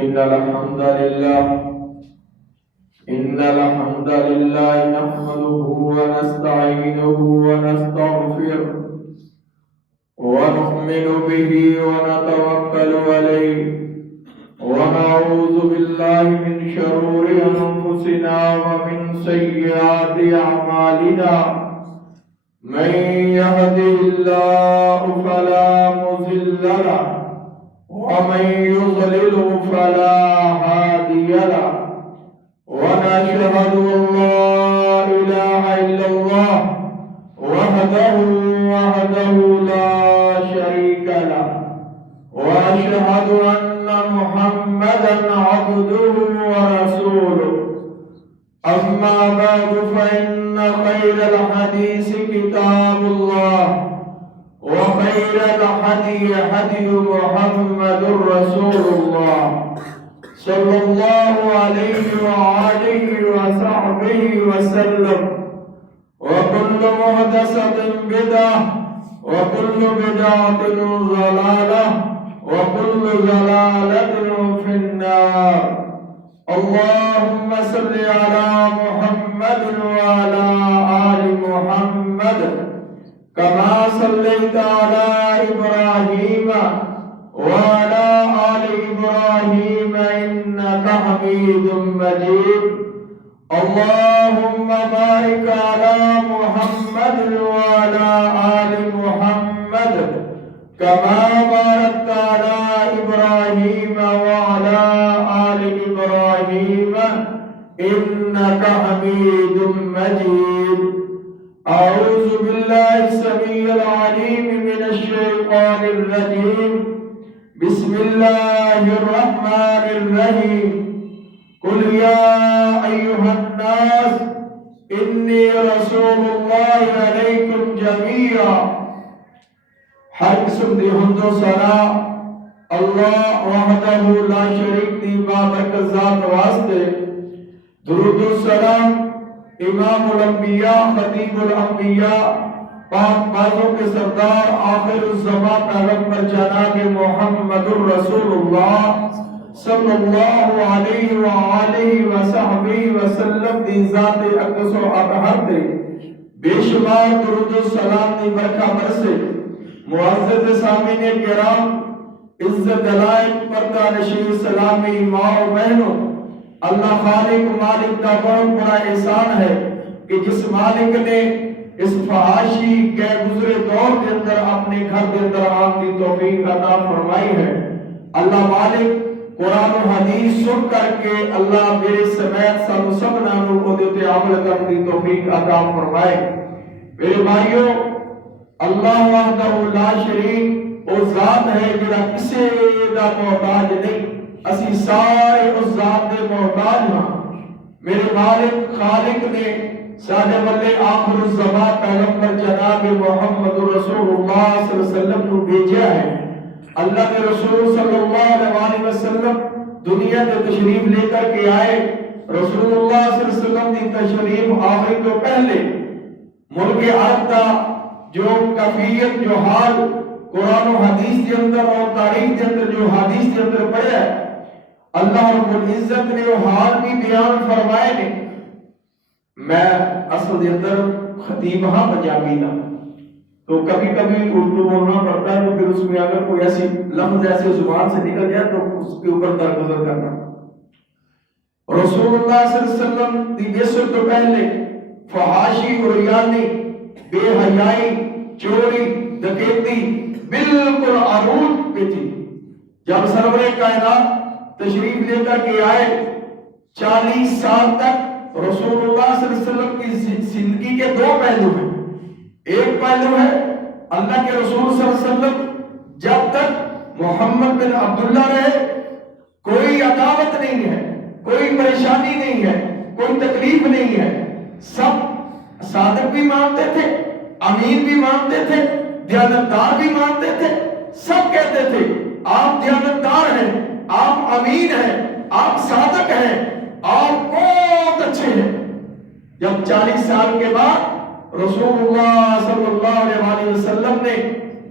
إن الحمد لله نحمده ونستعينه ونستغفره ونؤمن به ونتوكل عليه ونعوذ بالله من شرور أنفسنا ومن سيئات أعمالنا من يهده الله فلا مضل له ومن يضلل فلا هادي له ونشهد أن لا إله إلا الله وحده لا شريك له وأشهد أن محمدا عبده ورسوله أما بعد فإن خير الحديث كتاب الله وخير الهدي هدي محمد رسول الله صلى الله عليه وآله وصحبه وسلم وكل محدثة بدعة وكل بدعة ضلالة وكل ضلالة في النار. اللهم صل على محمد وعلى آل محمد كما صليت على إبراهيم وعلى آل إبراهيم إنك حميد مجيد. اللهم بارك على محمد وعلى آل محمد كما باركت على إبراهيم وعلى آل إبراهيم إنك حميد مجيد. أعوذ بالله السميع العليم من الشيطان الرجيم. بسم الله الرحمن الرحيم. قل يا أيها الناس إني رسول الله عليكم جميعا. ہر قسم دی حمد و ثنا اللہ وحدہ لا شریک دی بابرکت ذات واسطے، درود و سلام امام الانبیاء خطیب الانبیاء پاک بازوں کے سردار آخر الزمان پیغمبر جناب محمد الرسول اللہ صلی اللہ علیہ وآلہ وصحبہ وسلم دی ذات اقدس و اطہر دے بے شمار درود و سلام دی برکہ برسے. معزز سامعین کرام، عزت دلائق پردہ نشین سلامی ماں و بہنوں، اللہ خالق مالک کا بہت بڑا احسان ہے کہ جس مالک نے اس فحاشی کے گزرے دور کے اندر اپنے گھر کے اندر آپ کی توفیق عطا فرمائی ہے. اللہ مالک قرآن و حدیث سن کر کے اللہ میرے سمیت سب ناموں کو دیتے عمل کرنے کی توفیق عطا فرمائے. میرے بھائیوں، اللہ وحدہ لا شریک وہ ذات ہے جڑا کسی دا محتاج نہیں، اسی سارے اس ذات دے محتاج ہاں. میرے مالک خالق نے ساڈے والے آخر الزمان پیغمبر جناب محمد رسول اللہ صلی اللہ علیہ وسلم کو بھیجا ہے. اللہ کے رسول صلی اللہ علیہ وسلم دنیا میں تشریف لے کر کے آئے. رسول اللہ صلی اللہ علیہ وسلم کی تشریف آنے تو پہلے ملک عرب کا جو کیفیت، جو حال قرآن و حدیث کے اندر اور تاریخ کے اندر جو حدیث کے اندر پڑھا ہے، اللہ رب العزت نے وہ حال بھی بیان فرمائے نے. میں اصل کے اندر خطیب ہاں، پنجابی نہ، تو کبھی کبھی اردو بولنا پڑتا ہے، تو پھر اس میں اگر کوئی ایسی لفظ ایسے زبان سے نکل جائے تو اس کے اوپر درگزر کرنا. رسول اللہ صلی اللہ علیہ وسلم دی بیست تو پہلے فحاشی اور ریانی، بے حیائی، چوری، ڈکیتی بالکل عروج پہ تھی. جب سرور کائنات تشریف لے کر کے آئے، 40 سال تک رسول اللہ صلی اللہ علیہ وسلم کی زندگی کے دو پہلو ہیں. ایک پہلو ہے اللہ کے رسول صلی اللہ علیہ وسلم جب تک محمد بن عبداللہ رہے کوئی عداوت نہیں ہے، کوئی پریشانی نہیں ہے، کوئی تکلیف نہیں ہے. سب صادق بھی مانتے تھے، امین بھی مانتے تھے، دیانتدار بھی مانتے تھے. سب کہتے تھے آپ دیانتدار ہیں، آپ امین ہیں، آپ صادق ہیں، آپ بہت اچھے ہیں. جب 40 سال کے بعد رسول اللہ صلی اللہ علیہ وسلم نے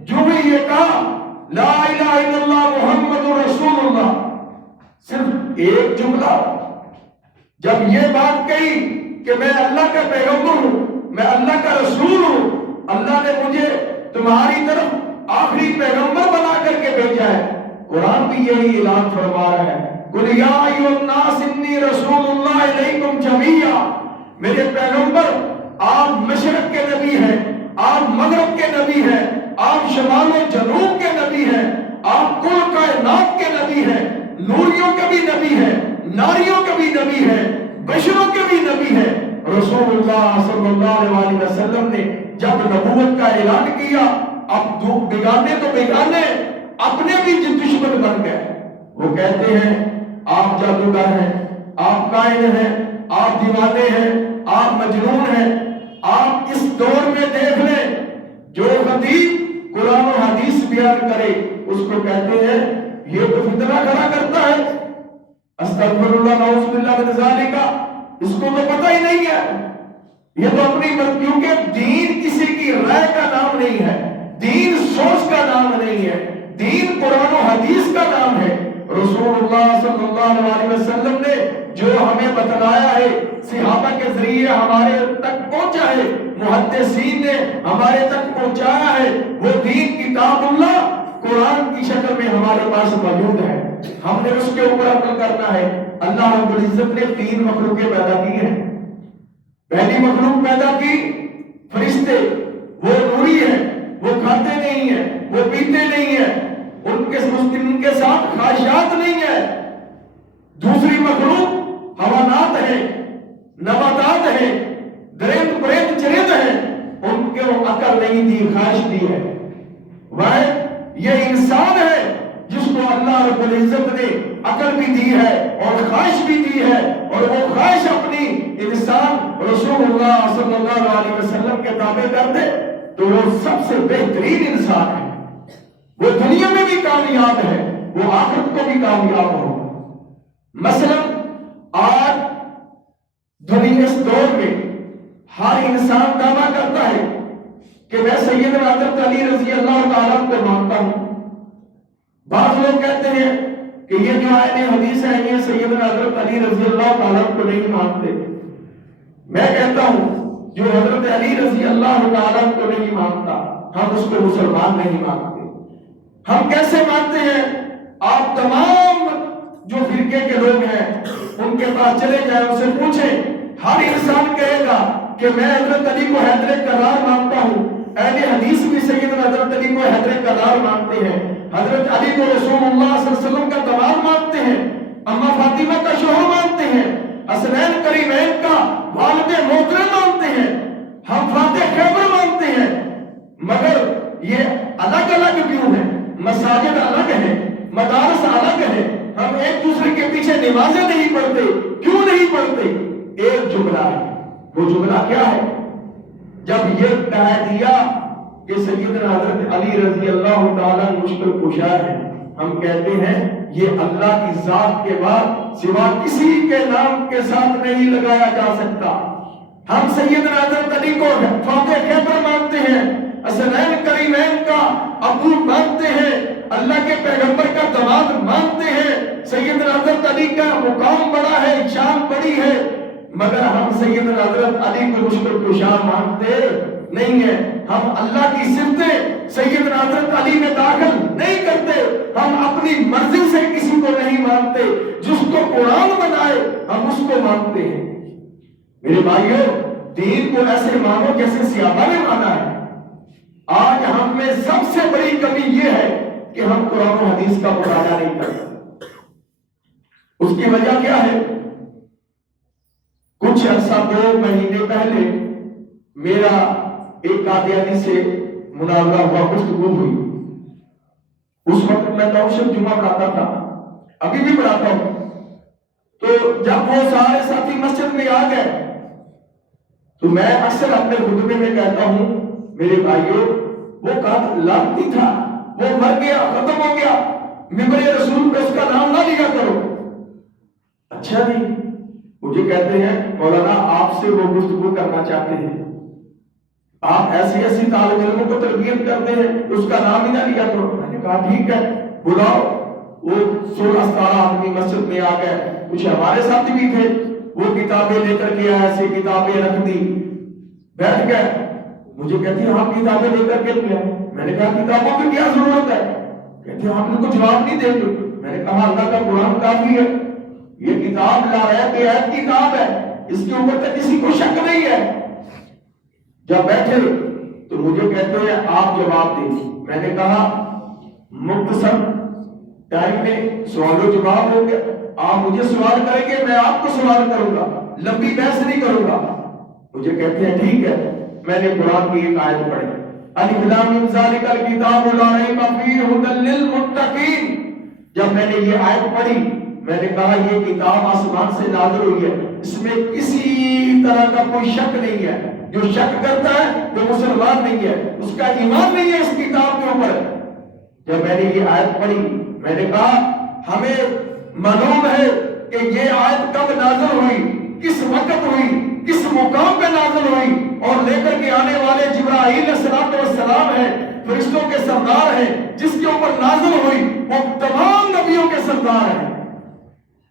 جو بھی یہ کہا لا الہ الا اللہ محمد رسول اللہ، صرف ایک جملہ جب یہ بات کہی کہ میں اللہ کا پیغمبر ہوں، میں اللہ کا رسول ہوں، اللہ نے مجھے تمہاری طرف آخری پیغمبر بنا کر کے بھیجا ہے، قرآن بھی یہی اعلان فرما رہا ہے، قُلْ يَا أَيُّهَا النَّاسُ إِنِّي رَسُولُ اللَّهِ إِلَيْكُمْ جَمِيعًا، میرے پیغمبر آپ مشرق کے نبی ہیں، آپ مغرب کے نبی ہیں، آپ شمال و جنوب کے نبی ہیں، آپ کل کائنات کے نبی ہیں، نوریوں کے بھی نبی ہیں، ناریوں کے بھی نبی ہیں، بشروں کے بھی نبی ہیں۔ رسول اللہ صلی اللہ علیہ وسلم نے جب نبوت کا اعلان کیا، اب بیگانے تو بیگانے، اپنے بھی دشمن بن گئے۔ وہ کہتے ہیں آپ جادوگر ہیں، آپ کائن ہیں، آپ دیوانے ہیں، آپ مجنون ہیں۔ آپ اس دور میں دیکھ لیں، جو خطیب قرآن و حدیث بیان کرے اس کو کہتے ہیں یہ تو فتنہ کھڑا کرتا ہے، استغفر اللہ نعوذ باللہ من ذالک، اس کو تو پتہ ہی نہیں ہے، یہ تو اپنی کیونکہ دین کسی کی رائے کا نام نہیں ہے، دین سوچ کا نام نہیں ہے، دین قرآن و حدیث کا نام ہے۔ رسول اللہ صلی اللہ علیہ وسلم نے جو ہمیں بتلایا ہے، صحابہ کے ذریعے ہمارے تک پہنچا ہے، محدثین نے ہمارے تک پہنچایا ہے، وہ دین کتاب اللہ قرآن کی شکل میں ہمارے پاس موجود ہے، ہم نے اس کے اوپر عمل کرنا ہے۔ اللہ رب العزت نے 3 مخلوقیں پیدا کی ہیں۔ پہلی مخلوق پیدا کی فرشتے، وہ نوری ہیں، وہ کھاتے نہیں ہیں، وہ پیتے نہیں ہیں، ان کے ساتھ خواہشات نہیں ہے۔ دوسری مخلوق حیوانات ہیں، نباتات ہیں، درند پرند چرند ہیں، ان کو عقل نہیں دی، خواہش دی ہے۔ وہ یہ انسان ہے جس کو اللہ رب العزت نے عقل بھی دی ہے اور خواہش بھی دی ہے، اور وہ خواہش اپنی انسان رسول اللہ صلی اللہ علیہ وسلم کے تابع کر دے تو وہ سب سے بہترین انسان ہے، وہ دنیا میں بھی کامیاب ہے، وہ آخرت کو بھی کامیاب ہو۔ مثلا آج دنیا اس دور میں ہر انسان دعویٰ کرتا ہے کہ میں سیدنا حضرت علی رضی اللہ تعالیٰ کو مانتا ہوں۔ بعض لوگ کہتے ہیں کہ یہ جو آیت حدیث ہے یہ سیدنا حضرت علی رضی اللہ تعالیٰ کو نہیں مانتے۔ میں کہتا ہوں جو حضرت علی رضی اللہ تعالیٰ کو نہیں مانتا ہم اس کو مسلمان نہیں مانتے۔ ہم کیسے مانتے ہیں؟ آپ تمام جو فرقے کے لوگ ہیں ان کے پاس چلے جائیں، ان سے پوچھیں، ہر انسان کہے گا کہ میں حضرت علی کو حیدر کرار مانتا ہوں۔ اہل حدیث بھی سیدنا حضرت علی کو حیدر کرار مانتے ہیں، حضرت علی کو رسول اللہ صلی اللہ علیہ وسلم کا داماد مانتے ہیں، اماں فاطمہ کا شوہر مانتے ہیں، حسنین کریمین کا والد محترم مانتے ہیں، ہم فاتح خیبر مانتے ہیں، مگر یہ الگ الگ کیوں ہیں؟ مساجد الگ ہیں، مدارس الگ ہیں، ہم ایک دوسرے کے پیچھے نمازیں نہیں پڑھتے، کیوں نہیں پڑھتے؟ ایک جملہ ہے، وہ جملہ کیا ہے؟ جب یہ کہہ دیا کہ سیدنا حضرت علی رضی اللہ تعالیٰ مشکل کشا ہے، ہم کہتے ہیں یہ اللہ کی ذات کے بعد سوا کسی کے نام کے ساتھ نہیں لگایا جا سکتا۔ ہم سیدنا حضرت علی کو فاتح خیبر مانتے ہیں، حسنین کریمین کا ابو مانتے ہیں، اللہ کے پیغمبر کا داماد مانتے ہیں، سیدنا حضرت علی کا مقام بڑا ہے، شان بڑی ہے، مگر ہم سیدنا حضرت علی کو مشکل کشا مانتے نہیں ہیں۔ ہم اللہ کی صفتیں سیدنا حضرت علی میں داخل نہیں کرتے، ہم اپنی مرضی سے کسی کو نہیں مانتے، جس کو قرآن بنائے ہم اس کو مانتے ہیں۔ میرے بھائیوں، دین کو ایسے مانو جیسے صحابہ نے مانا ہے۔ آج ہم میں سب سے بڑی کمی یہ ہے کہ ہم قرآن و حدیث کا مطالعہ نہیں کرتے۔ اس کی وجہ کیا ہے؟ کچھ عرصہ 2 مہینے پہلے میرا ایک قادیانی سے مناظرہ ہوا، گفتگو ہوئی۔ اس وقت میں توشب جمعہ پڑھاتا تھا، ابھی بھی پڑھاتا ہوں۔ تو جب وہ سارے ساتھی مسجد میں آ گئے تو میں اکثر اپنے خطبے میں کہتا ہوں میرے بھائیوں وہ قاتل لعنتی تھا، وہ مر گیا، ختم ہو گیا، ممبر رسول پہ اس کا نام نہ لیا کرو۔ اچھا جی، مجھے کہتے ہیں مولانا آپ سے وہ گفتگو کرنا چاہتے ہیں، آپ ایسی ایسی طالب علموں کو تربیت کرتے ہیں اس کا نام ہی نہ لیا کرو۔ میں نے کہا ٹھیک ہے بلاؤ۔ وہ 16-17 آدمی مسجد میں آ گئے، کچھ ہمارے ساتھ بھی تھے، وہ کتابیں لے کر کے آیا، ایسے کتابیں رکھ دی، بیٹھ گئے۔ مجھے کہتی ہیں آپ کتابیں لے کر کے گئے؟ میں نے کہا کتابوں کی کیا ضرورت ہے؟ کہتے ہیں آپ نے کو جواب نہیں دیں گے۔ میں نے کہا اللہ کا قرآن کافی ہے، یہ کتاب لایق کتاب ہے، اس کے اوپر تو کسی کو شک نہیں ہے۔ جب بیٹھے تو مجھے کہتے ہیں آپ جواب دیں۔ میں نے کہا مختصر ٹائم میں سوال و جواب ہو گیا، آپ مجھے سوال کریں گے، میں آپ کو سوال کروں گا، لمبی بحث نہیں کروں گا۔ مجھے کہتے ہیں ٹھیک ہے۔ میں نے قرآن کی ایک آیت پڑھی، الف لام میم ذالک الکتاب لا ریب فیہ ھدی للمتقین۔ جب میں نے یہ آیت پڑھی میں نے کہا یہ کتاب آسمان سے نازل ہوئی ہے، اس میں کسی طرح کا کوئی شک نہیں ہے، جو شک کرتا ہے وہ مسلمان نہیں ہے، اس کا ایمان نہیں ہے اس کتاب کے اوپر۔ جب میں نے یہ آیت پڑھی میں نے کہا ہمیں معلوم ہے کہ یہ آیت کب نازل ہوئی، کس وقت ہوئی، کس مقام پہ نازل ہوئی، اور لے کر کے آنے والے جبرائیل علیہ السلام ہیں، فرشتوں کے سردار ہیں، جس کے اوپر نازل ہوئی وہ تمام نبیوں کے سردار ہیں۔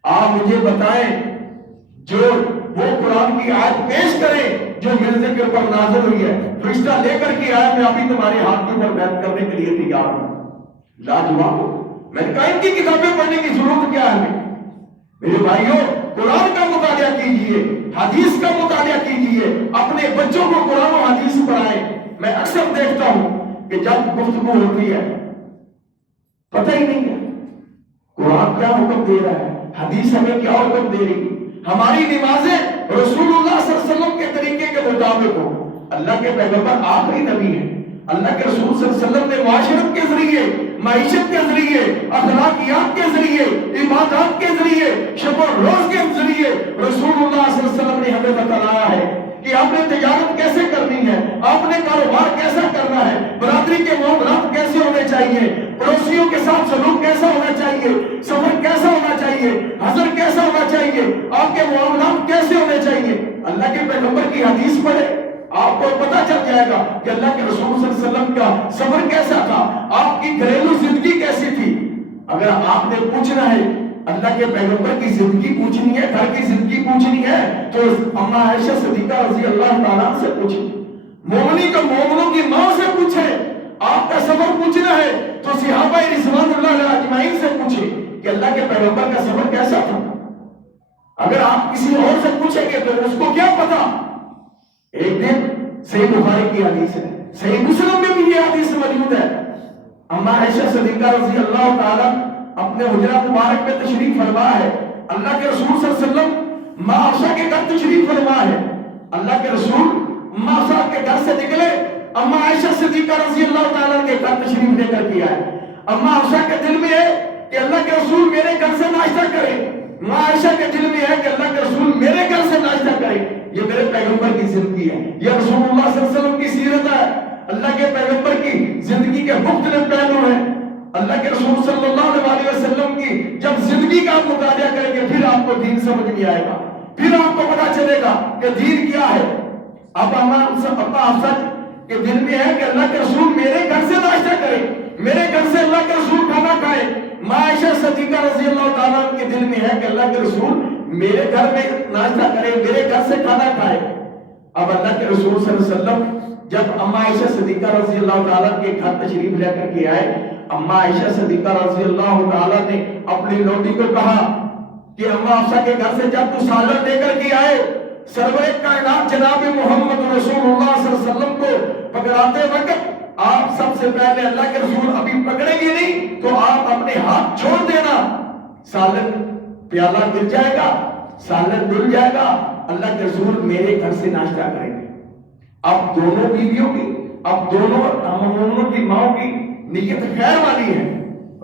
آپ مجھے بتائیں جو وہ قرآن کی آیت پیش کریں جو مرزے کے اوپر نازل ہوئی ہے، فرشتہ لے کر کے آیا، میں ابھی تمہارے ہاتھ کے اوپر بیعت کرنے کے لیے تیار ہوں۔ لاجواب۔ میں نے کہا ان کی کتابیں پڑھنے کی ضرورت کیا ہے؟ میرے بھائیوں قرآن کا مطالعہ کیجئے، حدیث کا مطالعہ کیجئے، اپنے بچوں کو قرآن و حدیث پڑھائیں۔ میں اکثر دیکھتا ہوں کہ جب گفتگو ہوتی ہے پتہ ہی نہیں ہے قرآن کیا حکم دے رہا ہے، حدیث ہمیں کیا حکم دے رہی ہے۔ ہماری نمازیں رسول اللہ صلی اللہ علیہ وسلم کے طریقے کے مطابق ہو۔ اللہ کے پیغمبر آخری نبی ہیں، اللہ کے رسول صلی اللہ علیہ وسلم نے معاشرت کے ذریعے، معیشت کے ذریعے، اخلاقیات کے ذریعے، عبادات کے ذریعے، شب و روز کے ذریعے رسول اللہ صلی اللہ علیہ وسلم نے ہمیں بتلایا ہے کہ آپ نے تجارت کیسے کرنی ہے، آپ نے کاروبار کیسا کرنا ہے، برادری کے معاملات کیسے ہونے چاہیے، پڑوسیوں کے ساتھ سلوک کیسا ہونا چاہیے، سفر کیسا ہونا چاہیے، حضر کیسا ہونا چاہیے، آپ کے معاملات کیسے ہونے چاہیے۔ اللہ کے پیغمبر کی حدیث پڑھے، آپ کو پتہ چل جائے گا کہ اللہ کے رسول صلی اللہ علیہ وسلم کا سفر کیسا تھا، آپ کی گھریلو زندگی کیسی تھی۔ اگر آپ نے پوچھنا ہے اللہ کے پیغمبر کی زندگی پوچھنی ہے، گھر کی زندگی پوچھنی ہے، تو اما عائشہ صدیقہ رضی اللہ تعالیٰ سے پوچھیں، مومنی کو مومنوں کی ماں سے پوچھیں۔ آپ کا سفر پوچھنا ہے تو صحابہ رضوان اللہ علیہ اجمعین سے پوچھیں کہ اللہ کے پیغمبر کا سفر کیسا تھا۔ اگر آپ کسی اور سے پوچھیں گے تو اس کو کیا پتا۔ ایک دن صحیح بخاری کی حدیث ہے، صحیح مسلم میں بھی یہ حدیث موجود ہے، اما عائشہ صدیقہ رضی اللہ تعالیٰ اپنے حجرہ مبارک میں تشریف فرما ہے، اللہ کے رسول صلی اللہ علیہ وسلم ماں عائشہ کے گھر تشریف فرما ہے، اللہ کے رسول ماں عائشہ کے گھر سے نکلے، اما عائشہ صدیقہ رضی اللہ تعالیٰ کے گھر تشریف لے کر کے آئے۔ اما عائشہ کے دل میں ہے کہ اللہ کے رسول میرے گھر سے ناشتہ کرے، ماں عائشہ کے دل میں ہے کہ اللہ کے رسول میرے گھر سے ناشتہ کرے۔ یہ میرے پیغمبر کی زندگی ہے، یہ رسول اللہ صلی اللہ علیہ وسلم کی سیرت ہے، اللہ کے پیغمبر کی زندگی کے مختلف پہلو ہیں۔ اللہ کے رسول صلی اللہ علیہ وسلم کی جب زندگی کا آپ مطالعہ کریں گے پھر آپ کو دین سمجھ میں آئے گا، پھر آپ کو پتا چلے گا کہ دین کیا ہے۔ اب اپنا افسر کے دل میں ہے کہ اللہ کے رسول میرے گھر سے ناشتہ کرے، میرے گھر سے اللہ کے رسول کھانا کھائے۔ ماں عائشہ صدیقہ رضی اللہ تعالیٰ کے دل میں ہے کہ اللہ کے رسول میرے گھر میں ناشتہ کرے، میرے گھر سے کھانا کھائے۔ اب اللہ کے رسول صلی اللہ علیہ وسلم جب اما عائشہ صدیقہ رضی اللہ تعالیٰ کے گھر تشریف لے کر کے آئے، اما عائشہ صدیقہ رضی اللہ تعالیٰ نے اپنی لوٹی کو کہا کہ اما عائشہ کے گھر سے جب تو سالن لے کر کے آئے، سرور کائنات جناب محمد رسول اللہ صلی اللہ علیہ وسلم کو پکڑاتے وقت آپ سب سے پہلے اللہ کے رسول ابھی پکڑیں گے نہیں تو آپ اپنے ہاتھ چھوڑ دینا، سالن پیالہ گر جائے گا، سالن دل جائے گا، اللہ کے رسول میرے گھر سے ناشتہ کریں گے۔ اب دونوں بیویوں کی، اب دونوں کی ماں کی نیت خیر والی ہے۔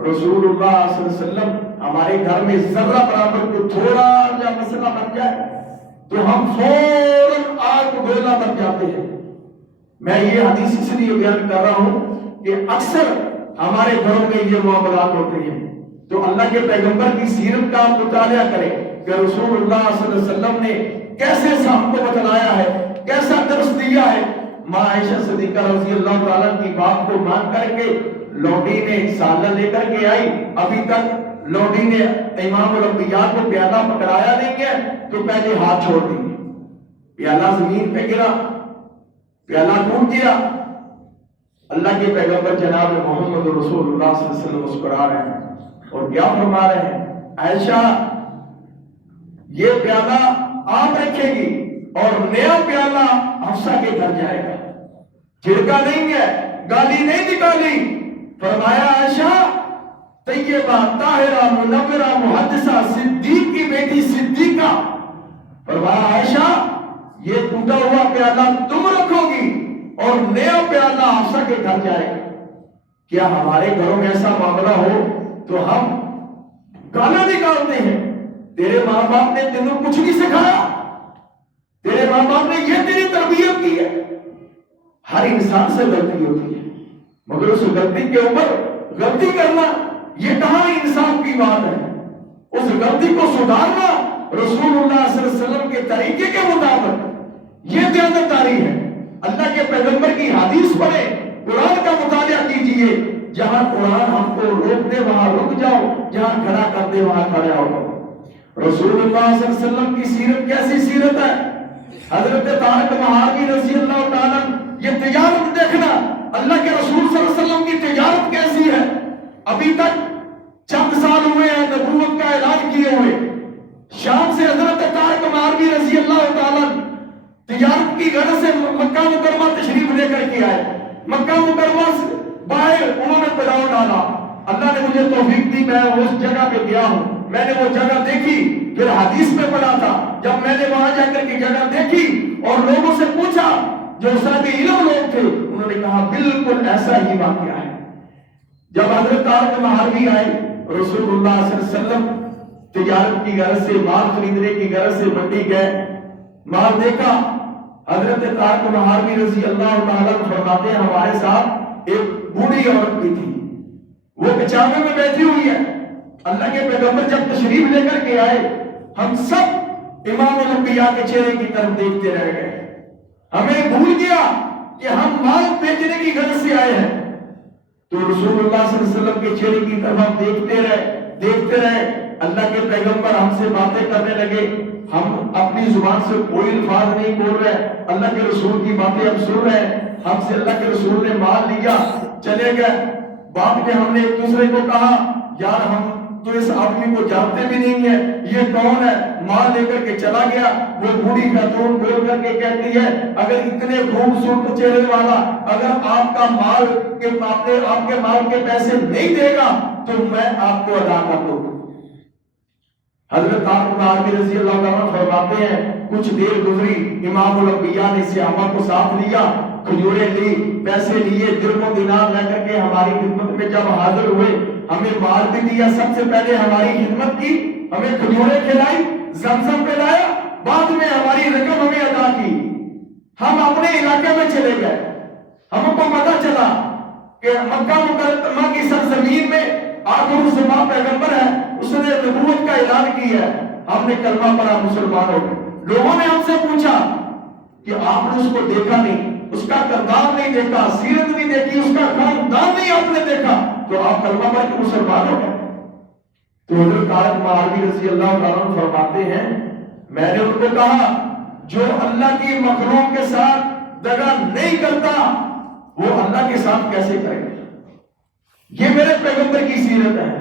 رسول اللہ صلی اللہ علیہ وسلم ہمارے گھر میں ذرہ برابر کو تھوڑا جا مسئلہ بن جائے تو ہم فوراً آگ گولا بن جاتے ہیں۔ میں یہ حدیث اس لیے بیان کر رہا ہوں کہ اکثر ہمارے گھروں میں یہ معاملات ہوتے ہیں، تو اللہ کے پیغمبر کی سیرت کا مطالعہ کریں کہ رسول اللہ صلی اللہ علیہ وسلم نے کیسے ہم کو بتلایا ہے، کیسا درس دیا ہے۔ ماں عائشہ صدیقہ رضی اللہ تعالیٰ کی بات کو مان کر کے لوٹی نے سالن لے کر کے آئی، ابھی تک لوڈی نے امام الانبیاء کو پیالہ پکڑایا نہیں ہے تو پہلے ہاتھ چھوڑ دیے، پیالہ زمین پہ گرا، پیالہ ٹوٹ گیا۔ اللہ کے پیغمبر جناب محمد رسول اللہ صلی اللہ علیہ وسلم مسکرا رہے ہیں اور کیا فرما رہے ہیں، عائشہ یہ پیالہ آپ رکھے گی اور نیا پیالہ حفصہ کے گھر جائے گا۔ جھڑکا نہیں ہے، گالی نہیں نکالی، فرمایا عائشہ طیبہ طاہرہ منورہ محدثہ صدیق کی بیٹی صدیقہ، فرمایا عائشہ یہ ٹوٹا ہوا پیالہ تم رکھو گی اور نیا پیالہ حفصہ کے گھر جائے گا۔ کیا ہمارے گھروں میں ایسا معاملہ ہو تو ہم گانا نکالتے ہیں، تیرے ماں باپ نے تینوں کچھ نہیں سکھایا، تیرے ماں باپ نے یہ تیری تربیت کی ہے۔ ہر انسان سے غلطی ہوتی ہے، مگر اس غلطی کے اوپر غلطی کرنا یہ کہاں انسان کی بات ہے؟ اس غلطی کو سدھارنا رسول اللہ صلی اللہ علیہ وسلم کے طریقے کے مطابق یہ دیانتداری ہے۔ اللہ کے پیغمبر کی حدیث پڑھے، قرآن کا مطالعہ کیجئے، جہاں قرآن ہم کو روک دے وہاں رک جاؤ، جہاں کھڑا کر دے وہاں کھڑے ہو جاؤ۔ رسول اللہ صلی اللہ علیہ وسلم کی سیرت کیسی سیرت ہے؟ حضرت طارق مہاجر رضی اللہ تعالیٰ، یہ تجارت دیکھنا، اللہ کے رسول صلی اللہ علیہ وسلم کی تجارت کیسی ہے۔ ابھی تک چند سال ہوئے ہیں نبوت کا اعلان کیے ہوئے، شام سے حضرت طارق مہاجر رضی اللہ تعالیٰ تجارت کی غرض سے مکہ مکرمہ تشریف لے کر کے آئے۔ مکہ مکرمہ سے باہر انہوں نے پڑاؤ ڈالا، اللہ نے مجھے توفیق دی، میں اس جگہ پہ گیا ہوں، میں نے وہ جگہ دیکھی، پھر حدیث میں پڑھا تھا، جب میں نے وہاں جا کر کے جگہ دیکھی اور لوگوں سے پوچھا جو صاحب علم لوگ تھے، انہوں نے کہا بالکل ایسا ہی واقعہ ہے۔ جب حضرت طارق مہاجر آئے، رسول اللہ صلی اللہ علیہ وسلم تجارت کی غرض سے، مال خریدنے کی غرض سے منڈی گئے، مال دیکھا، حضرت طارق مہاجر رضی اللہ تعالیٰ فرماتے ہیں ہمارے ساتھ ایک بوڑھی عورت بھی تھی، وہ کچاوے میں بیٹھی ہوئی ہے۔ اللہ کے پیغمبر جب تشریف لے کر کے آئے، ہم سب امام الانبیاء کے چہرے کی طرف دیکھتے رہ گئے، ہمیں بھول گیا کہ ہم مال بیچنے کی غرض سے آئے ہیں۔ تو رسول اللہ صلی اللہ علیہ وسلم کے چہرے کی طرف ہم دیکھتے رہے۔ اللہ کے پیغمبر ہم سے باتیں کرنے لگے، ہم اپنی زبان سے کوئی الفاظ نہیں بول رہے، اللہ کے رسول کی باتیں ہم سن رہے ہیں۔ ہم سے اللہ کے رسول نے مال لیا، چلے گئے۔ بعد میں ہم نے ایک دوسرے کو کہا یار ہم تو اس آدمی کو جانتے بھی نہیں ہے، یہ کون ہے؟ مال لے کر کے چلا گیا۔ وہ بوڑھی خاتون بول کر کے کہتی ہے اگر اتنے خوبصورت چہرے والا اگر آپ کا مال کے آپ کے مال کے پیسے نہیں دے گا تو میں آپ کو ادا کر دوں گا۔ حضرت طارق مہاجر رضی اللہ عنہ فرماتے ہیں کچھ دیر گزری، امام الانبیاء نے صحابہ کو ساتھ لیا، کھجوریں لی، پیسے لیے، درہم و دینار لے کر کے ہماری خدمت میں جب حاضر ہوئے، ہمیں مال بھی دیا، سب سے پہلے ہماری خدمت کی، ہمیں کھجوریں کھلائی، زمزم پلایا، بعد میں ہماری رقم ہمیں ادا کی۔ ہم اپنے علاقے میں چلے گئے، ہم کو پتہ چلا کہ مکہ مکرمہ کی سرزمین میں آخر الزمان پیغمبر ہے، اس نے نبوت کا اعلان کیا ہے۔ ہم نے کلمہ پڑھا، مسلمان ہو گئے۔ لوگوں نے ہم سے پوچھا کہ آپ نے اس کو دیکھا نہیں، اس کا کردار نہیں دیکھا، سیرت نہیں دیکھی، اس کا خاندان نہیں آپ نے دیکھا، تو آپ کلمہ پڑھ کے مسلمان ہو گئے۔ تو حضرت طارق مہاجر رضی اللہ عنہ فرماتے ہیں میں نے ان کو کہا جو اللہ کی مخلوق کے ساتھ دغا نہیں کرتا وہ اللہ کے ساتھ کیسے کرے گا؟ یہ میرے پیغمبر کی سیرت ہے۔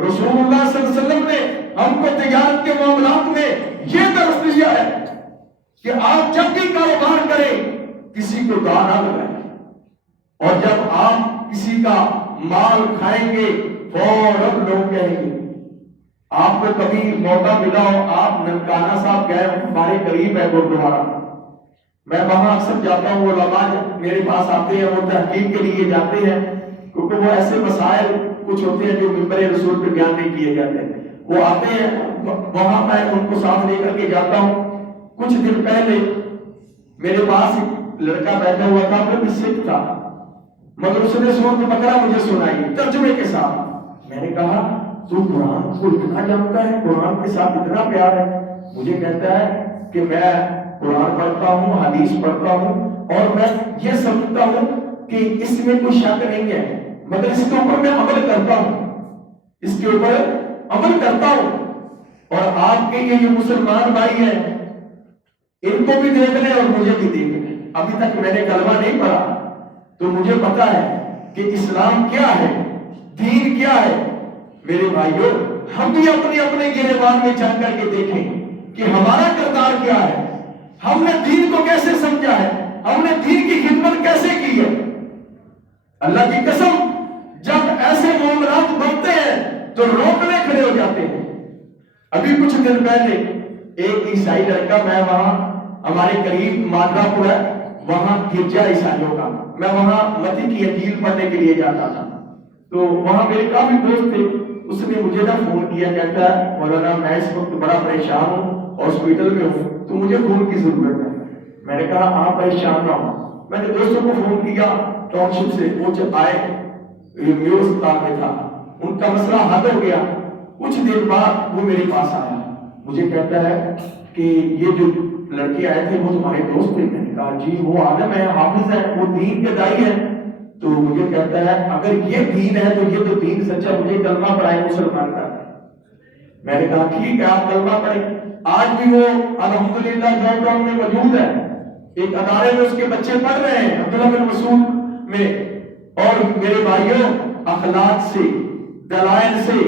رسول اللہ صلی اللہ علیہ وسلم نے ہم کو تجارت کے معاملات میں یہ درس دیا ہے کہ آپ جب بھی کاروبار کریں کسی کو داں نہ لگائیں، اور جب آپ کسی کا مال کھائیں گے فوراً لوگ کہیں گے آپ کو کبھی موقع ملا ہو، آپ ننکانہ صاحب گئے، ہمارے قریب ہے گردوارہ، میں وہاں اکثر جاتا ہوں، علماء میرے پاس آتے ہیں، وہ تحقیق کے لیے جاتے ہیں کیونکہ وہ ایسے مسائل کچھ ہوتے ہیں جو ممبر رسول پہ بیان نہیں کیے جاتے ہیں، وہ آتے ہیں وہاں، میں ان کو ساتھ لے کر کے جاتا ہوں۔ کچھ دن پہلے میرے پاس ایک لڑکا بیٹھا ہوا تھا، وہ بھی سکھ تھا، مگر اس نے سورۃ بقرہ مجھے سنائی ترجمے کے ساتھ۔ میں نے کہا تو قرآن کو اتنا جانتا ہے، قرآن کے ساتھ اتنا پیار ہے؟ مجھے کہتا ہے کہ میں قرآن پڑھتا ہوں، حدیث پڑھتا ہوں، اور میں یہ سمجھتا ہوں کہ اس میں کوئی شک نہیں ہے، مگر اس کے اوپر میں عمل کرتا ہوں، اس کے اوپر عمل کرتا ہوں. اور آپ کے یہ جو مسلمان بھائی ہیں ان کو بھی دیکھ لیں اور مجھے بھی دیکھ لیں. ابھی تک میں نے کلمہ نہیں پڑھا تو مجھے پتا ہے کہ اسلام کیا ہے, دین کیا ہے. میرے بھائیوں, ہم بھی اپنے اپنے گریبان میں جا کر کے دیکھیں کہ ہمارا کردار کیا ہے, ہم نے دین کو کیسے سمجھا ہے, ہم نے دین کی خدمت کیسے کی ہے. اللہ کی قسم جب ایسے معاملات بنتے ہیں تو روکنے کھڑے ہو جاتے ہیں. ابھی کچھ دن پہلے ایک عیسائی لڑکا, میں وہاں ہمارے قریب مادرا پور ہے, وہاں گرجا عیسائیوں کا, میں وہاں متی کی انجیل پڑھنے کے لیے جاتا تھا. تو وہاں میرے کافی دوست تھے, اس نے مجھے نہ فون کیا, کہتا ہے مولانا میں اس وقت بڑا پریشان ہوں, ہاسپٹل میں ہوں, تو مجھے فون کی ضرورت ہے. میں نے کہا آپ پریشان نہ ہو. میں نے دوستوں کو فون کیا ٹاؤن شپ سے, وہ جب آئے میو اسپتال میں تھا, ان کا مسئلہ حل ہو گیا. کچھ دن بعد وہ میرے پاس آیا, مجھے کہتا ہے کہ یہ جو لڑکے آئے تھے وہ تمہارے دوست تھے. میں نے کہا جی وہ عالم ہے, حافظ ہے, وہ دین کے دائی ہے. تو مجھے کہتا ہے اگر یہ دین ہے تو یہ تو دین سچا, مجھے کلمہ پڑھائے مسلمان کا. میں نے کہا ٹھیک ہے آپ کلمہ پڑھیں. آج بھی وہ الحمدللہ لاک ڈاؤن میں موجود ہے, ایک ادارے میں اس کے بچے پڑھ رہے ہیں عبداللہ بن مسعود میں. اور میرے بھائیوں, اخلاق سے, دلائل سے,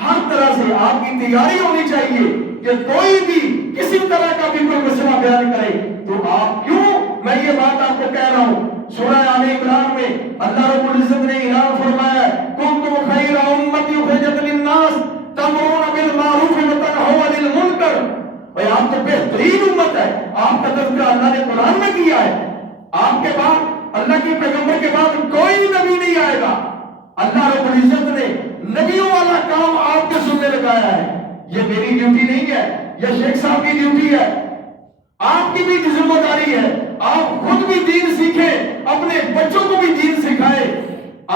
ہر طرح سے آپ کی تیاری ہونی چاہیے کہ کوئی بھی کسی طرح کا بھی کوئی مسئلہ بیان کرے تو آپ کیوں, میں یہ بات آپ کو کہہ رہا ہوں, سورہ آل عمران میں اللہ رب العزت نے اعلان فرمایا کنتم خیر امۃ اخرجت للناس تأمرون بالمعروف وتنہون عن المنکر. اور آپ تو بہترین امت ہے, آپ کا تذکرہ اللہ نے قرآن میں کیا ہے. آپ کے بعد اللہ کے پیغمبر کے بعد کوئی نبی نہیں آئے گا. اللہ رب العزت نے نبیوں والا کام آپ کے ذمہ لگایا ہے. یہ میری ڈیوٹی نہیں ہے, یہ شیخ صاحب کی ڈیوٹی ہے, آپ کی بھی ذمہ داری ہے. آپ خود بھی دین سیکھیں, اپنے بچوں کو بھی دین سکھائیں,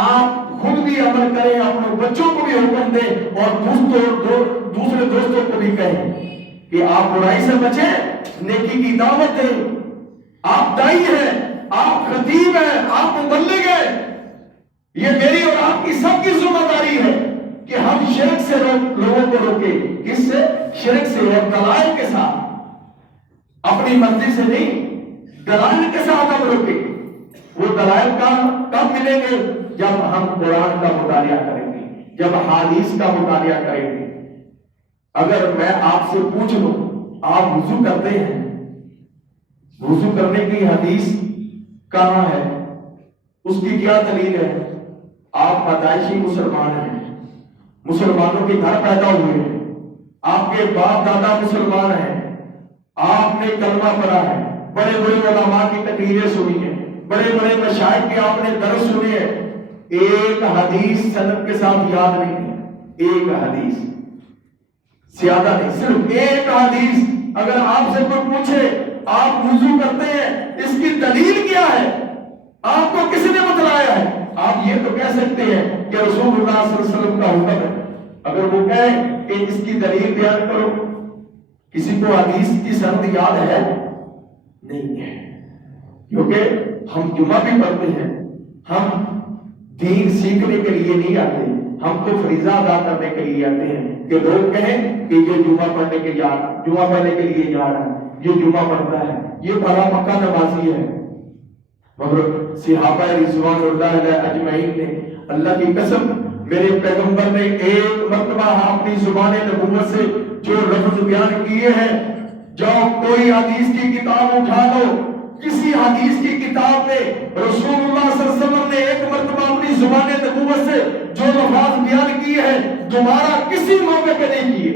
آپ خود بھی عمل کریں, اپنے بچوں کو بھی حکم دیں اور دوسرے دوستوں کو بھی کہیں کہ آپ برائی سے بچیں, نیکی کی دعوت دیں. آپ دائی ہیں, آپ خطیب ہیں, آپ مبلغ ہیں. یہ میری اور آپ کی سب کی ذمہ داری ہے کہ ہم شرک سے لوگوں کو روکیں. کس سے؟ شرک سے اور دلائل کے ساتھ, اپنی مرضی سے نہیں, دلائل کے ساتھ ہم روکیں. وہ دلائل کب ملیں گے؟ جب ہم قرآن کا مطالعہ کریں گے, جب حدیث کا مطالعہ کریں گے. اگر میں آپ سے پوچھ لوں آپ وضو کرتے ہیں, وضو کرنے کی حدیث کہاں ہے, اس کی کیا دلیل ہے؟ آپ پیدائشی مسلمان ہیں, مسلمانوں کے گھر پیدا ہوئے ہیں, آپ کے باپ دادا مسلمان ہیں, آپ نے کلمہ پڑھا ہے, بڑے بڑے علماء کی تقریریں سنی ہیں, بڑے بڑے مشائخ کے آپ نے درس سنے ہیں. ایک حدیث سند کے ساتھ یاد نہیں ہے, ایک حدیث, زیادہ نہیں, صرف ایک حدیث. اگر آپ سے کوئی پوچھے آپ وضو کرتے ہیں, اس کی دلیل کیا ہے, آپ کو کس نے بتلایا ہے, آپ یہ تو کہہ سکتے ہیں کہ رسول اللہ صلی اللہ علیہ وسلم کا حکم ہے. اگر وہ کہیں کہ اس کی دلیل بیان کرو, کسی کو حدیث کی سند یاد ہے نہیں ہے, کیونکہ ہم جمعہ بھی پڑھتے ہیں, ہم دین سیکھنے کے لیے نہیں آتے, ہم تو فریضہ ادا کرنے کے لیے آتے ہیں کہ لوگ کہیں کہ یہ جمعہ پڑھنے کے لیے جا رہا ہے, یہ جمعہ پڑھتا ہے, یہ بڑا پکا نمازی ہے. مگر صحابہ رضوان اللہ علیہ اجمعین نے, اللہ کی قسم میرے پیغمبر نے ایک مرتبہ اپنی زبان نبوت سے جو لفظ بیان کیے ہیں, جاؤ کوئی حدیث کی کتاب اٹھا لو, کسی حدیث کی کتاب میں رسول اللہ صلی اللہ علیہ وسلم نے ایک مرتبہ اپنی زبان نبوت سے جو لفظ بیان کیے ہیں دوبارہ کسی موقع پہ نہیں کیے.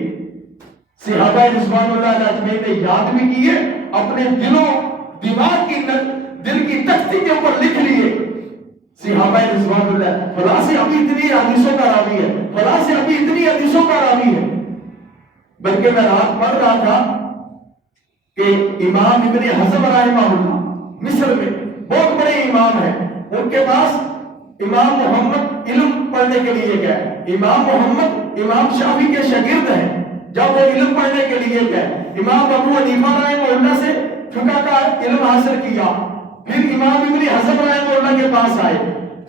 صحابہ رضوان اللہ علیہ اجمعین نے یاد بھی کیے, اپنے دماغ کی دل کی تختی کے اوپر لکھ لیے. صحابہ رضوان اللہ فلاں سے ابھی اتنی حدیثوں کا راوی ہے, فلاں سے ابھی اتنی حدیثوں کا راوی ہے. بلکہ میں رات پڑھ رہا تھا کہ امام ابن حزم رحمہ اللہ مصر میں بہت بڑے امام ہیں, ان کے پاس امام محمد علم پڑھنے کے لیے گئے. امام محمد امام شافعی کے شاگرد ہیں. جب وہ علم پڑھنے کے لیے گئے, امام ابو حنیفہ رحمہ اللہ سے فقہ کا علم حاصل کیا, پھر امام ابن حزم رحمہ اللہ کے پاس آئے,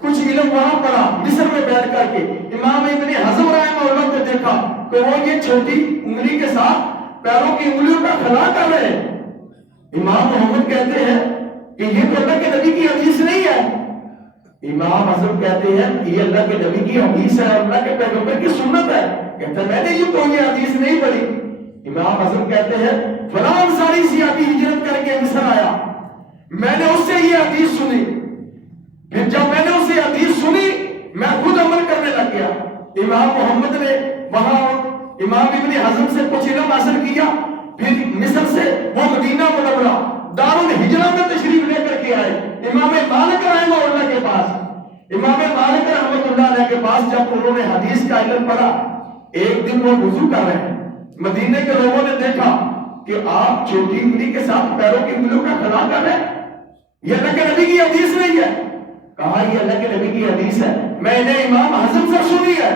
کچھ علم وہاں پڑھا مصر میں بیٹھ کر کے. امام ابن حزم رحمہ اللہ کو دیکھا دیکھا کہ وہ یہ چھوٹی انگلی کے ساتھ پیروں کی انگلیوں کا خلا کر رہے ہیں۔ امام محمد کہتے ہیں کہ یہ تو اللہ کے نبی کی حدیث نہیں ہے۔ امام حسن کہتے ہیں یہ اللہ کے نبی کی حدیث ہے، اللہ کے پیغمبر کی سنت ہے۔ کہتا ہے میں نے یہ تو یہ حدیث نہیں پڑھی۔ امام حسن کہتے ہیں فلاں انصاری صحابی ہجرت کر کے مصر آیا، میں نے اس سے یہ حدیث سنی، پھر جب میں نے اس سے حدیث سنی میں خود عمل کرنے لگ گیا۔ امام محمد نے وہاں امام ابن حزم سے کچھ علم حاصل کیا، پھر مصر سے وہ مدینہ منورہ دارالہجرہ میں تشریف لے کر کے آئے امام مالک رحمہ اللہ کے پاس۔ امام مالک رحمۃ اللہ علیہ کے پاس جب انہوں نے حدیث کا علم پڑھا، ایک دن وہ وضو کر رہے ہیں، مدینے کے لوگوں نے دیکھا کہ آپ چھوٹی انگلی کے ساتھ پیروں کی انگلیوں کا خلا کر رہے ہیں، یہ اللہ کے نبی کی حدیث نہیں ہے۔ کہا یہ اللہ کے نبی کی حدیث ہے، میں نے امام حسن سے سنی ہے۔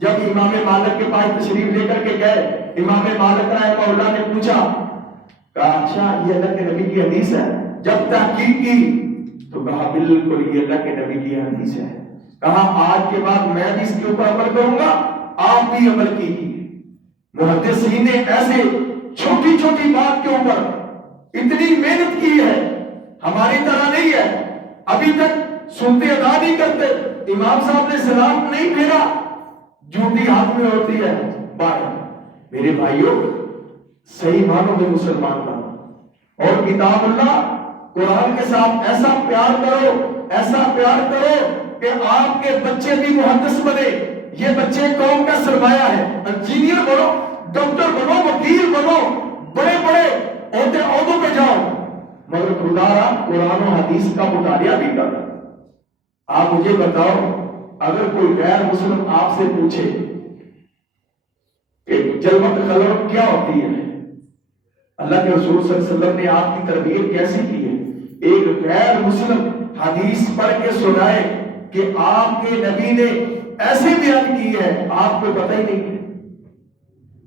جب امام مالک کے پاس تشریف لے کر کے گئے، امام مالک رحمہ اللہ نے پوچھا، کہا اچھا یہ اللہ کے نبی کی حدیث ہے؟ جب تحقیق کی تو کہا بالکل یہ اللہ کے نبی کی حدیث ہے۔ کہا آج کے بعد میں بھی اس کے اوپر عمل کروں گا، آپ بھی عمل کیجیے۔ محدثین نے ایسے چھوٹی چھوٹی بات کے اوپر اتنی محنت کی ہے، ہماری طرح نہیں ہے، ابھی تک سنتے ادا نہیں کرتے، امام صاحب نے سلام نہیں پھیرا، جوتی ہاتھ میں ہوتی ہے باہر۔ میرے بھائیوں صحیح معنوں میں مسلمان بنو اور کتاب اللہ قرآن کے ساتھ ایسا پیار کرو، ایسا پیار کرو کہ آپ کے بچے بھی محدث بنے۔ یہ بچے قوم کا سرمایہ ہے، انجینئر بنو، ڈاکٹر بنو، وکیل بنو، بڑے بڑے عہدوں پہ جاؤ، مگر خدا را قرآن و حدیث کا مطالعہ بھی کرو۔ آپ مجھے بتاؤ اگر کوئی غیر مسلم آپ سے پوچھے کہ جلوت خلوت کیا ہوتی ہے، اللہ کے رسول صلی اللہ علیہ وسلم نے آپ کی تربیت کیسی کی ہے، ایک غیر مسلم حدیث پڑھ کے سنائے کہ آپ کے نبی نے ایسے بیان کی ہے، آپ کو پتہ ہی نہیں ہے،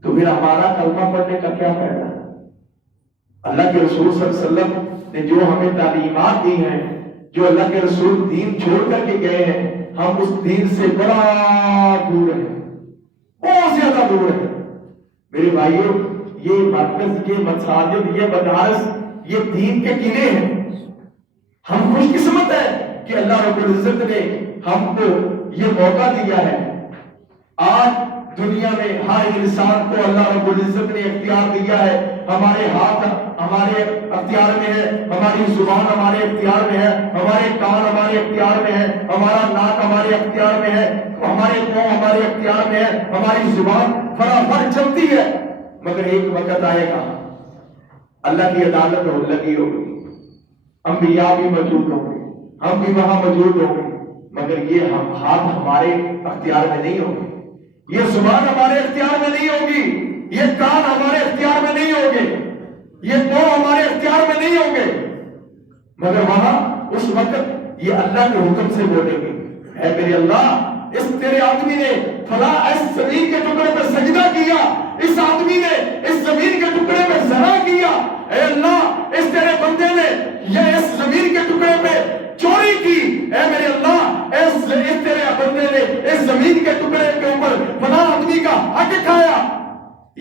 تو پھر ہمارا کلمہ پڑھنے کا کیا فائدہ؟ اللہ کے رسول صلی اللہ علیہ وسلم نے جو ہمیں تعلیمات دی ہیں، جو اللہ کے رسول دین چھوڑ کر کے گئے ہیں، ہم اس دین سے بڑا دور ہیں، بہت زیادہ دور ہیں۔ میرے بھائیوں یہ مرکز، یہ مساجد، یہ مدارس، یہ دین کے قلعے ہیں۔ ہم خوش قسمت ہیں کہ اللہ رب العزت نے ہم کو یہ موقع دیا ہے۔ آج دنیا میں ہر انسان کو اللہ رب العزت نے اختیار دیا ہے، ہمارے ہاتھ ہمارے اختیار میں ہے، ہماری زبان ہمارے اختیار میں ہے، ہمارے کان ہمارے اختیار میں ہے، ہمارا ناک ہمارے اختیار میں ہے، ہمارے پاؤں ہمارے اختیار میں ہے، ہماری زبان فرافر چلتی ہے، مگر ایک وقت آئے گا اللہ کی عدالت لگی ہوگی، انبیاء بھی موجود ہوں گے، ہم بھی وہاں موجود ہوں گے، مگر یہ ہاتھ ہمارے اختیار میں نہیں ہوگی، یہ زبان ہمارے اختیار میں نہیں ہوگی، یہ کان ہمارے اختیار میں نہیں ہوں گے، یہ پاؤں ہمارے اختیار میں نہیں ہوں گے، مگر وہاں اس وقت یہ اللہ کے حکم سے بولیں گے، اے میرے اللہ اس تیرے آدمی نے فلاں اس زمین کے ٹکڑے پر سجدہ کیا، اس آدمی نے اس زمین کے ٹکڑے پہ زنا کیا، اے اللہ اس تیرے بندے نے یہ اس زمین کے ٹکڑے پہ چوری کی، اے میرے اللہ اس تیرے بندے نے اس زمین کے ٹکڑے کے اوپر فلاں آدمی کا حق کھایا۔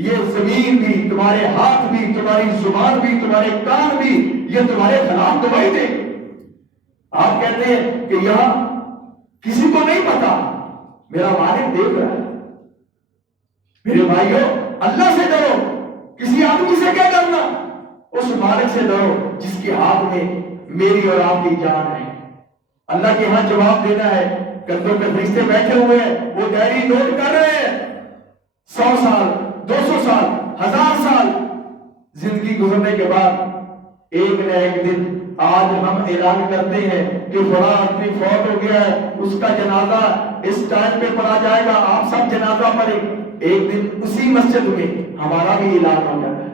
یہ زمین بھی، تمہارے ہاتھ بھی، تمہاری زبان بھی، تمہارے کان بھی، یہ تمہارے خلاف گواہی دے۔ آپ کہتے ہیں کہ یہاں کسی کو نہیں پتا، میرا مالک دیکھ رہا ہے۔ میرے بھائیوں اللہ سے ڈرو، کسی آدمی سے کیا ڈرنا؟ اس مالک سے ڈرو جس کے ہاتھ میں میری اور آپ کی جان ہے۔ اللہ کے ہاں جواب دینا ہے، کندھوں پہ فرشتے بیٹھے ہوئے ہیں، وہ ڈائری نوٹ کر رہے ہیں، 100 سال 200 سال 1000 سال زندگی گزرنے کے بعد ایک نہ ایک دن آج ہم اعلان کرتے ہیں کہ فلاں آدمی فوت ہو گیا ہے، اس کا جنازہ اس ٹائم پہ پڑھا جائے گا، آپ سب جنازہ پڑھیں۔ ایک دن اسی مسجد میں ہمارا بھی اعلان ہو جاتا ہے،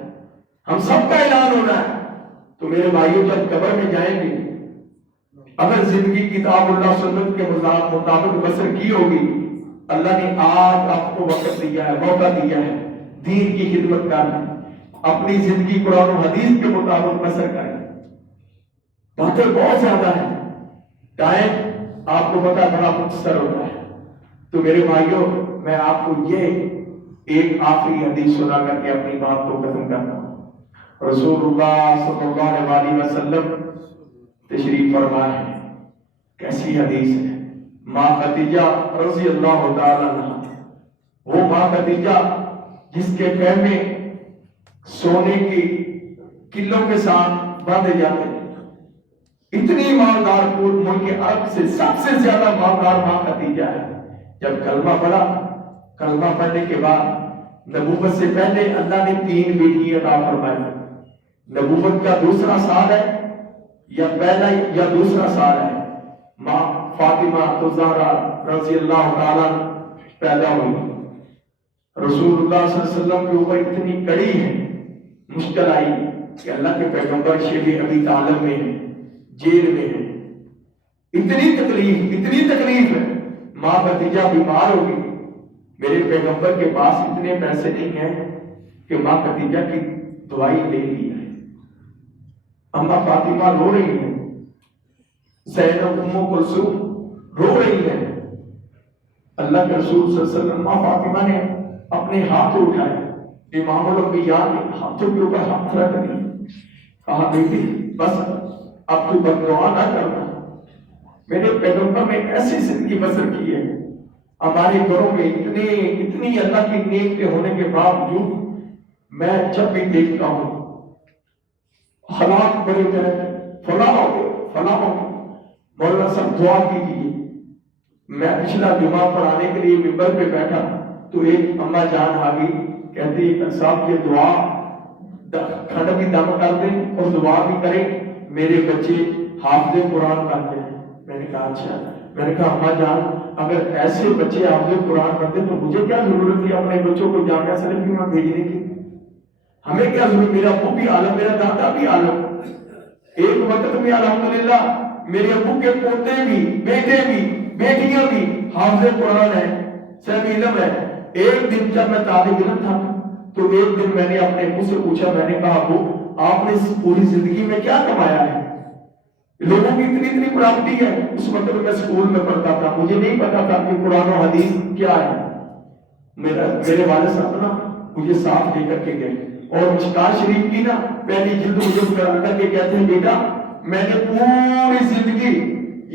ہم سب کا اعلان ہونا ہے۔ تو میرے بھائیوں جب قبر میں جائیں گے، اگر زندگی کتاب اللہ سنت کے مطابق بسر کی ہوگی، اللہ نے آج آپ کو وقت دیا ہے، موقع دیا ہے دین کی خدمت کرنا، اپنی زندگی قرآن و حدیث کے مطابق بسر کریں۔ باتیں بہت زیادہ ہیں، ٹائم آپ کو پتا بڑا مختصر ہوتا ہے۔ تو میرے بھائیوں میں آپ کو یہ ایک آخری حدیث سنا کر کے اپنی بات کو ختم کرتا ہوں۔ رسول اللہ صلی اللہ علیہ وسلم تشریف فرما ہے، کیسی حدیث ہے۔ ماں خدیجہ رضی اللہ تعالی عنہ، وہ ماں خدیجہ جس کے خیمے سونے کی کلوں کے ساتھ باندھے جاتے ہیں، اتنی مالدار پور ملک عرب سے سب سے زیادہ مالدار ماں خدیجہ ہے۔ جب کلمہ پڑھا، کلمہ پڑھنے کے بعد نبوت سے پہلے اللہ نے 3 بیٹی عطا فرمائی۔ نبوت کا دوسرا سال ہے یا پہلا یا دوسرا سال ہے، ماں فاطمہ الزہرا رضی اللہ تعالیٰ پیدا ہوئی۔ رسول اللہ صلی اللہ علیہ وسلم کے اوپر اتنی کڑی ہے مشکل آئی کہ اللہ کے پیغمبر شیب ابی طالب میں ہے، جیل میں ہے، اتنی تکلیف ہے۔ ماں خدیجہ بیمار ہو گئی، میرے پیغمبر کے پاس اتنے پیسے نہیں ہیں کہ ماں خدیجہ کی دوائی لے لی ہے۔ اماں فاطمہ رو رہی ہیں، زینب ام کلثوم رو رہی ہیں۔ اللہ کے رسول صلی اللہ علیہ وسلم، ماں فاطمہ نے اپنے ہاتھ اٹھائے، امام الانبیاء کے ہاتھوں کے اوپر ہاتھ رکھ دیے، کہا بیٹی بس اب تو بد دعا نہ کرنا۔ میرے پیغمبر نے ایسی زندگی بسر کی ہے، ہمارے گھروں میں اتنی اللہ کی نعمتیں ہونے کے باوجود میں جب بھی دیکھتا ہوں حالات بڑے گئے، فلاں ہو گئے، مولانا صاحب دعا کیجیے۔ میں پچھلا جمعہ پڑھانے کے لیے ممبر پہ بیٹھا تو ایک اماں جان آ گئی، کہتی صاحب یہ دعا کھنڈ بھی دم کر دیں اور دعا بھی کریں، میرے بچے حافظ قرآن بنتے ہیں۔ میں نے کہا اچھا، میں نے کہا اماں جان اگر ایسے بچے حافظ قرآن بنتے تو مجھے کیا ضرورت تھی اپنے بچوں کو جامعہ سلفی میں بھیجنے کی؟ ہمیں کیا ضرورت؟ میرا ابو بھی عالم، میرا دادا بھی عالم، ایک وقت میں الحمدللہ میرے ابو کے پوتے بھی، بیٹے بھی، بیٹیاں بھی حافظ قرآن ہے، صاحب علم ہے۔ ایک دن جب میں طالب علم تھا تو ایک دن میں نے اپنے ابو سے پوچھا، میں نے کہا ابو آپ نے اس پوری زندگی میں کیا کمایا ہے؟ لوگوں کی اتنی پراپرٹی ہے۔ اس وقت میں اسکول میں پڑھتا تھا، مجھے نہیں پتا تھا کہ قرآن و حدیث کیا ہے۔ میرے والد صاحب نا مجھے ساتھ لے کر کے گئے اور مشکات شریف کی نا پہلی جلد مجھے کرا کر کے کہتے ہیں بیٹا میں نے پوری زندگی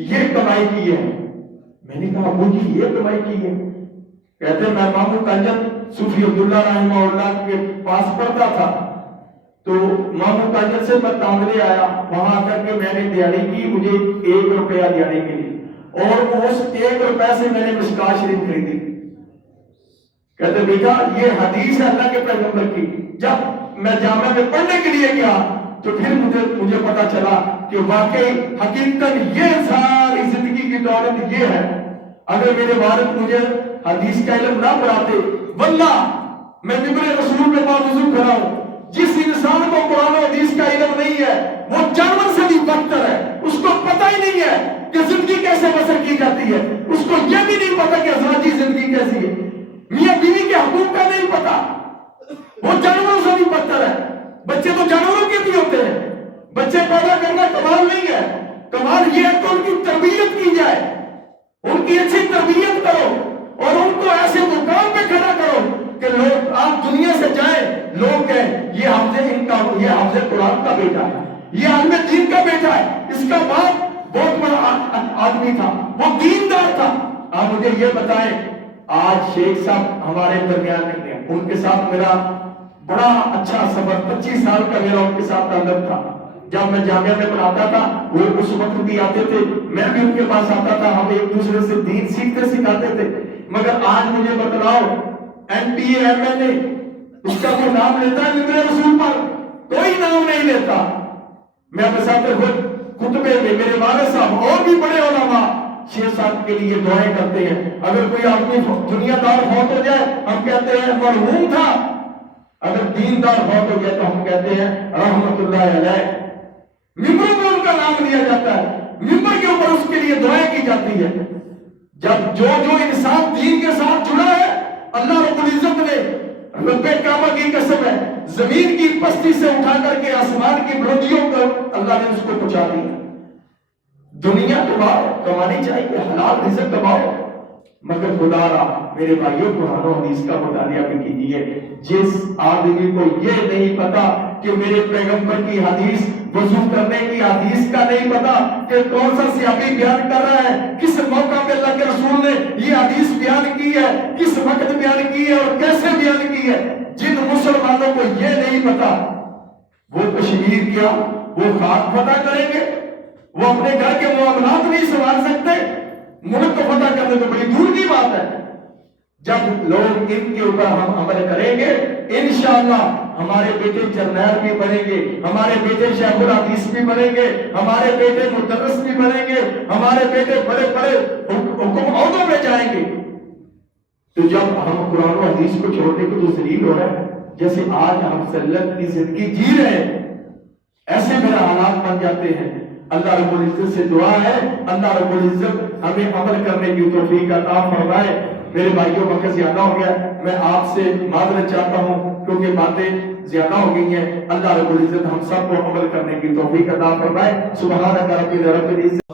یہ کمائی کی ہے۔ میں نے کہا ابو جی یہ کمائی کی ہے؟ کہتے ہیں میں مامو کنجن صوفی عبداللہ رحمہ اللہ کے پاس پڑھتا تھا تو مامو کنجن سے میں تانگلے آیا، وہاں آ کر کے میں نے دیہڑی کی، مجھے 1 روپیہ دیہڑی ملی اور اس 1 روپے سے میں نے مشکات شریف خریدی۔ کہتے بیٹا یہ حدیث ہے اللہ کے پیغمبر کی۔ جب میں جامعہ میں پڑھنے کے لیے گیا تو پھر مجھے پتا چلا کہ واقعی حقیقت یہ ساری زندگی کی دولت یہ ہے۔ اگر میرے والد مجھے حدیث کا علم نہ پڑھاتے واللہ میں ممبر رسول میں باوضو کھڑا ہوں۔ جس انسان کو قرآن و حدیث کا علم نہیں ہے وہ جانور سے بھی بدتر ہے، اس کو پتہ ہی نہیں ہے کہ زندگی کیسے بسر کی جاتی ہے، اس کو یہ بھی نہیں پتا کہ ازواجی زندگی کیسی ہے، میاں بیوی کے حقوق کا نہیں پتا، وہ جانوروں سے بھی بدتر ہے۔ بچے تو جانوروں کے بھی ہوتے ہیں، بچے پیدا کرنا کمال نہیں ہے، کمال یہ ہے کہ ان کی تربیت کی جائے، ان کی اچھی تربیت کرو اور ان کو ایسے مقام پہ کھڑا کرو کہ لوگ آپ دنیا سے جائیں لوگ کہیں یہ حافظ قرآن کا بیٹا ہے، یہ عالم دین کا بیٹا ہے، اس کا باپ بہت بڑا آدمی تھا، وہ دیندار تھا۔ آپ مجھے یہ بتائیں آج شیخ صاحب ہمارے درمیان نہیں ہیں، ان کے ساتھ میرا بڑا اچھا سفر 25 سال کا میرا ان کے ساتھ تعلق تھا۔ جب میں جامعہ میں پڑھاتا تھا وہ اس وقت بھی آتے تھے، میں بھی ان کے پاس آتا تھا، ہم ایک دوسرے سے دین سیکھتے سکھاتے تھے۔ مگر آج مجھے بتلاؤ MP MLA اس کا کوئی نام لیتا ہے ممبر رسول پر؟ کوئی نام نہیں لیتا۔ میں بساتے ہوئے خطبے میں میرے والد صاحب اور بھی بڑے علماء شیخ صاحب کے لیے دعائیں کرتے ہیں۔ اگر کوئی آدمی دنیا دار فوت ہو جائے ہم کہتے ہیں مرحوم تھا، اگر دیندار فوت ہو گیا تو ہم کہتے ہیں رحمت اللہ علیہ۔ ممبر میں ان کا نام لیا جاتا ہے، ممبر کے اوپر اس کے لیے دعائیں کی جاتی ہے۔ جب جو انسان دین کے ساتھ جڑا ہے اللہ رب العزت نے رب کعبہ کی قسم ہے زمین کی پستی سے اٹھا کر کے آسمان کی بلندیوں پر اللہ نے اس کو پہنچا دیا۔ دنیا کماؤ، کمانی چاہیے، حلال رزق کماؤ، مگر خدا را میرے بھائیوں قرآن و حدیث کا مطالعہ بھی کیجیے. جس آدمی کو یہ نہیں پتا کہ میرے پیغمبر کی حدیث، وضو کرنے کی حدیث کا نہیں پتا کہ کون سا صحابی بیان کر رہا ہے، کس موقع پہ اللہ کے رسول نے یہ حدیث بیان کی ہے، کس وقت بیان کی ہے اور کیسے بیان کی ہے، جن مسلمانوں کو یہ نہیں پتا وہ کشمیر کیا وہ خاک فتح کریں گے؟ وہ اپنے گھر کے معاملات نہیں سنبھال سکتے؟ ملک کو فتح کرنے تو بڑی دور کی بات ہے. جب لوگ ان کے اوپر ہم عمل کریں گے انشاءاللہ ہمارے بیٹے جرنیل بھی بنیں گے، ہمارے بیٹے شیخ الحدیث بھی بنیں گے، ہمارے بیٹے مدرس بھی بنیں گے، ہمارے بیٹے بڑے بڑے حکم عہدوں پہ جائیں گے. تو جب ہم قرآن و حدیث کو چھوڑنے کو تو ذلیل ہو رہا ہے، جیسے آج ہم ذلت کی زندگی جی رہے ہیں ایسے میرا حالات بن جاتے ہیں. اللہ رب العزت سے دعا ہے اللہ رب العزت ہمیں عمل کرنے کی توفیق عطا فرمائے. میرے بھائیوں وقت زیادہ ہو گیا، میں آپ سے معذرت چاہتا ہوں کیونکہ باتیں زیادہ ہو گئی ہیں. اللہ رب العزت ہم سب کو عمل کرنے کی توفیق عطا فرمائے. سبحانک رب العزت.